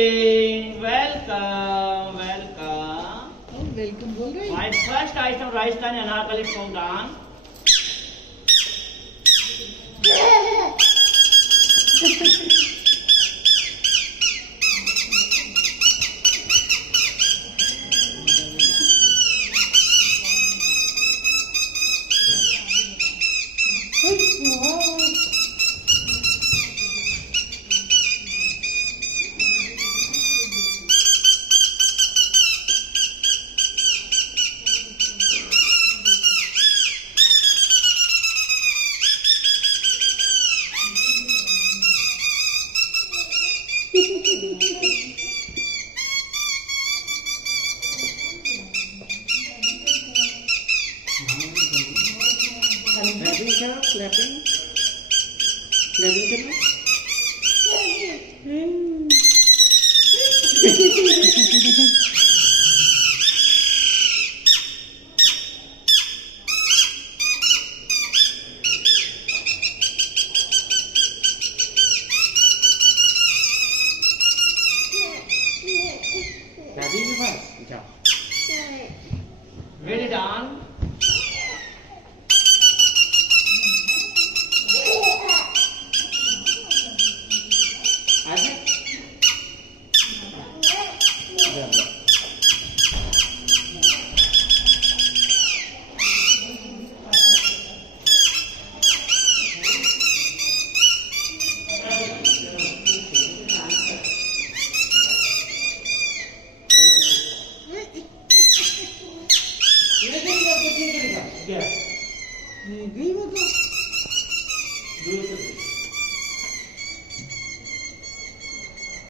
morning. Welcome, welcome. Oh, welcome बोल रहे हैं. My first item, Rajasthani Anarkali from Dan. Clapping क्या? Clapping? Clapping करना? Clapping के पास? जाओ. Ready, Dan? आजा. जाओ. ये गई वो तो.